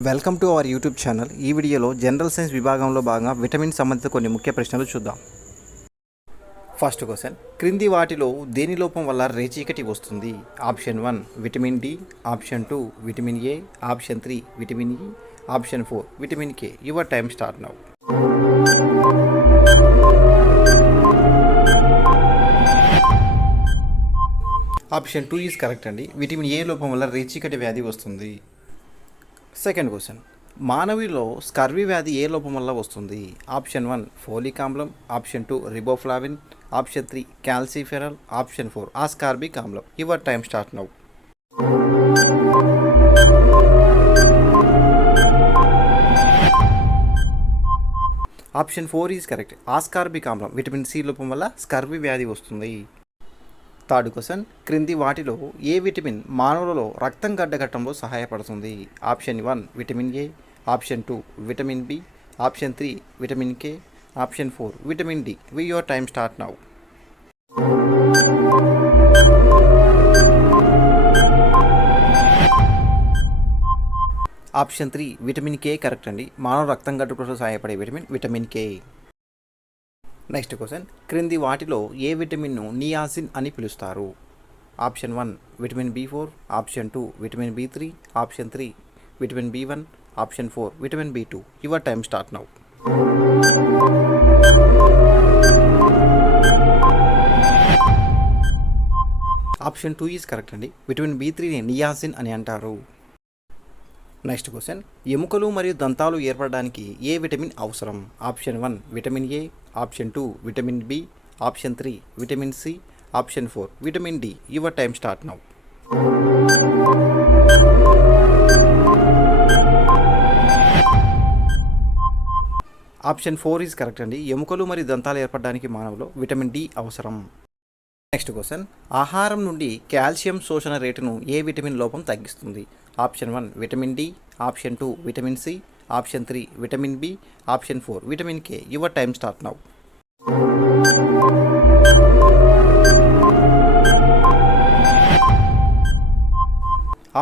Welcome to our YouTube channel. ఈ వీడియోలో general science విభాగంలో భాగంగా విటమిన్ సంబంధిత కొన్ని ముఖ్య ప్రశ్నలు చూద్దాం. ఫస్ట్ క్వశ్చన్, క్రింది వాటిలో దేని లోపం వల్ల రేచీకటి వస్తుంది? Option 1 vitamin D, option 2 vitamin A, option 3 vitamin E, option 4 vitamin K. Your time start now. Option 2 is correct అండి. విటమిన్ ఏ లోపం వల్ల రేచీకటి వ్యాధి వస్తుంది. సెకండ్ క్వశ్చన్, మానవులో స్కర్వీ వ్యాధి ఏ లోపం వల్ల వస్తుంది? ఆప్షన్ 1 ఫోలిక్ ఆమ్లం, option 2 riboflavin, option 3 calciferol, option 4 ascorbic ఆమ్లం. Your time start now. Option 4 is correct. Ascorbic ఆమ్లం విటమిన్ సి లోపం వల్ల స్కర్వీ వ్యాధి వస్తుంది. థర్డ్ క్వశ్చన్, క్రింది వాటిలో ఏ విటమిన్ మానవులలో రక్తం గడ్డగట్టడంలో సహాయపడుతుంది? Option 1 vitamin A, option 2 vitamin B, option 3 vitamin K, option 4 vitamin D. Your time start now. Option 3 vitamin K correct అండి. మానవ రక్తం గడ్డకు సహాయపడే విటమిన్ కే. నెక్స్ట్ క్వశ్చన్, క్రింది వాటిలో ఏ విటమిన్ను నియాసిన్ అని పిలుస్తారు? Option 1 vitamin B four, option 2 vitamin బి3, option 3 vitamin B one, option 4 vitamin B two. Your time start now. Option 2 is correct అండి. విటమిన్ బి3ని నియాసిన్ అని అంటారు. నెక్స్ట్ క్వశ్చన్, ఎముకలు మరియు దంతాలు ఏర్పడడానికి ఏ విటమిన్ అవసరం? Option 1 vitamin A, option 2 vitamin B, option 3 vitamin C, option 4 vitamin D. Your time start now. Option 4 is correct అండి. ఎముకలు మరియు దంతాలు ఏర్పడడానికి మానవులో విటమిన్ డి అవసరం. నెక్స్ట్ క్వశ్చన్, ఆహారం నుండి కాల్షియం శోషణ రేటును ఏ విటమిన్ లోపం తగ్గిస్తుంది? Option 1 vitamin D, option 2 vitamin C, option 3 vitamin B, option 4 vitamin K. Your time start now.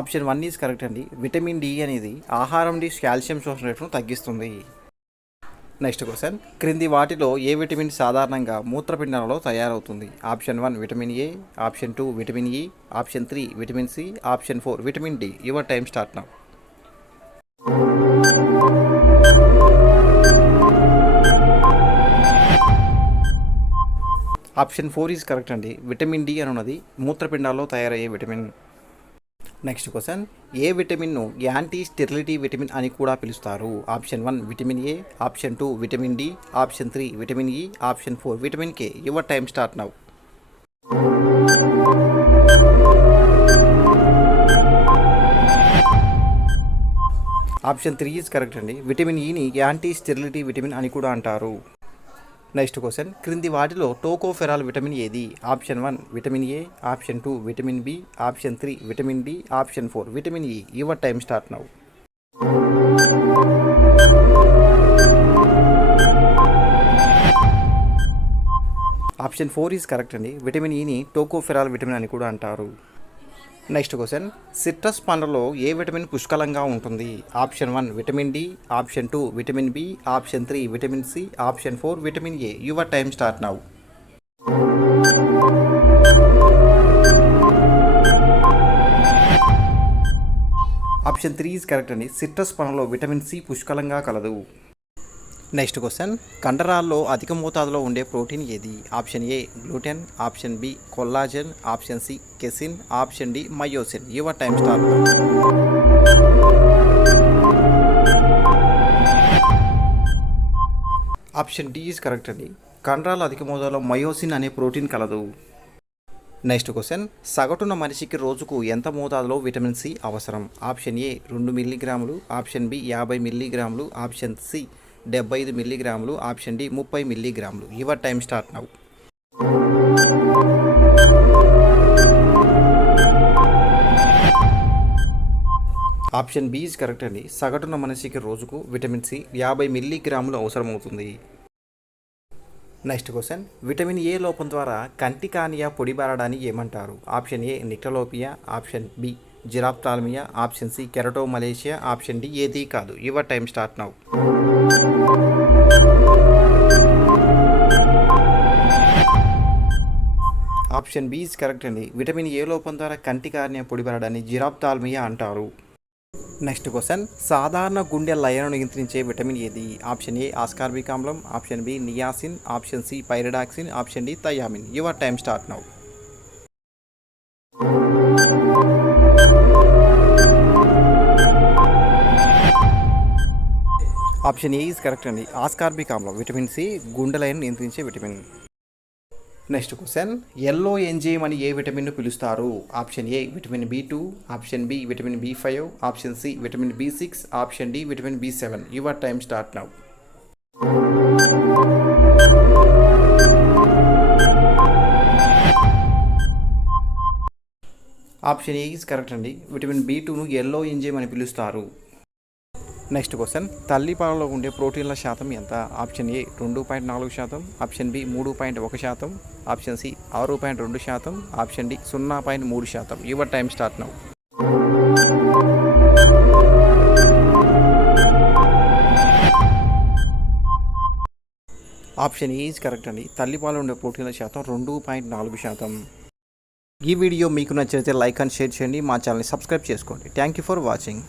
Option 1 is correct అండి. విటమిన్ డి అనేది ఆహారం నుండి కాల్షియం శోషణ రేటును తగ్గిస్తుంది. నెక్స్ట్ క్వశ్చన్, క్రింది వాటిలో ఏ విటమిన్ సాధారణంగా మూత్రపిండాలలో తయారవుతుంది? Option 1 vitamin A, option 2 vitamin E, option 3 vitamin C, option 4 vitamin D. Your time start now. Option 4 is correct అండి. విటమిన్ డి అనున్నది మూత్రపిండాల్లో తయారయ్యే విటమిన్. నెక్స్ట్ క్వశ్చన్, ఏ విటమిన్ను యాంటీ స్టెరిలిటీ విటమిన్ అని కూడా పిలుస్తారు? Option 1 vitamin A, option 2 vitamin D, option 3 vitamin E, option 4 vitamin K. Your time start now. Option 3 is correct అండి. విటమిన్ ఇని యాంటీ స్టెరిలిటీ విటమిన్ అని కూడా అంటారు. నెక్స్ట్ క్వశ్చన్, క్రింది వాటిలో టోకోఫెరాల్ విటమిన్ ఏది? Option 1 vitamin A, option 2 vitamin B, option 3 vitamin D, option 4 vitamin E. Your time start now. Option 4 is correct అండి. Vitamin ఇని టోకోఫెరాల్ విటమిన్ అని కూడా అంటారు. నెక్స్ట్ క్వశ్చన్, సిట్రస్ పండ్లలో ఏ విటమిన్ పుష్కలంగా ఉంటుంది? Option 1 vitamin D, option 2 vitamin B, option 3 vitamin C, option 4 vitamin A. Your time start now. Option 3 is correct అండి. Citrus పండ్లలో విటమిన్ సి పుష్కలంగా కలదు. నెక్స్ట్ క్వశ్చన్, కండరాల్లో అధిక మోతాదులో ఉండే ప్రోటీన్ ఏది? Option A gluten, option B collagen, option C casein, option D myosin. Your time start. Option D is correct అండి. కండరాల అధిక మోతాదులో మయోసిన్ అనే ప్రోటీన్ కలదు. నెక్స్ట్ క్వశ్చన్, సగటున మనిషికి రోజుకు ఎంత మోతాదులో విటమిన్ సి అవసరం? ఆప్షన్ ఏ 2 మిల్లీగ్రాములు, ఆప్షన్ బి 50 మిల్లీగ్రాములు, ఆప్షన్ సి 75 మిల్లీగ్రాములు, ఆప్షన్ డి 30 మిల్లీగ్రాములు. Your time start now. Option B is correct అండి. సగటున మనిషికి రోజుకు విటమిన్ సి 50 మిల్లీగ్రాములు అవసరమవుతుంది. నెక్స్ట్ క్వశ్చన్, విటమిన్ ఏ లోపం ద్వారా కంటి కార్నియా పొడిబారడాన్ని ఏమంటారు? Option A nyctalopia, option B xerophthalmia, option C keratomalacia, option D ఏది కాదు. Your time start now. Option B is correct అండి. విటమిన్ ఏ లోపం ద్వారా కంటి కార్నియా పొడిపడడాన్ని జిరాప్థాల్మియా అంటారు. నెక్స్ట్ క్వశ్చన్, సాధారణ గుండె లయను నియంత్రించే విటమిన్ ఏది? ఆప్షన్ ఏ ఆస్కార్బిక్ ఆమ్లం, option B niacin, option C pyridoxine, option D thiamine. Your time start now. Option A is correct అండి. ఆస్కార్బిక్ ఆమ్లం విటమిన్ సి గుండె లయను నియంత్రించే vitamin. Next question, yellow enzyme అని ఏ విటమిన్ను పిలుస్తారు? Option A vitamin B two, option B vitamin B five, option C vitamin బి6, ఆప్షన్ డి విటమిన్ బి7. Your time start now. Option A is correct అండి. విటమిన్ బి2ను ఎల్లో ఎంజైమ్ అని పిలుస్తారు. నెక్స్ట్ క్వశ్చన్, తల్లిపాలలో ఉండే ప్రోటీన్ల శాతం ఎంత? Option A 2.4%, option B 3.1%, option C 6.2%, option D 0.3%. Your time start now. Option A is correct అండి. తల్లిపాలలో ఉండే ప్రోటీన్ల శాతం 2.4%. ఈ వీడియో మీకు నచ్చినట్లయితే లైక్ అండ్ షేర్ చేయండి. మా ఛానల్ని సబ్స్క్రైబ్ చేసుకోండి. Thank you for watching.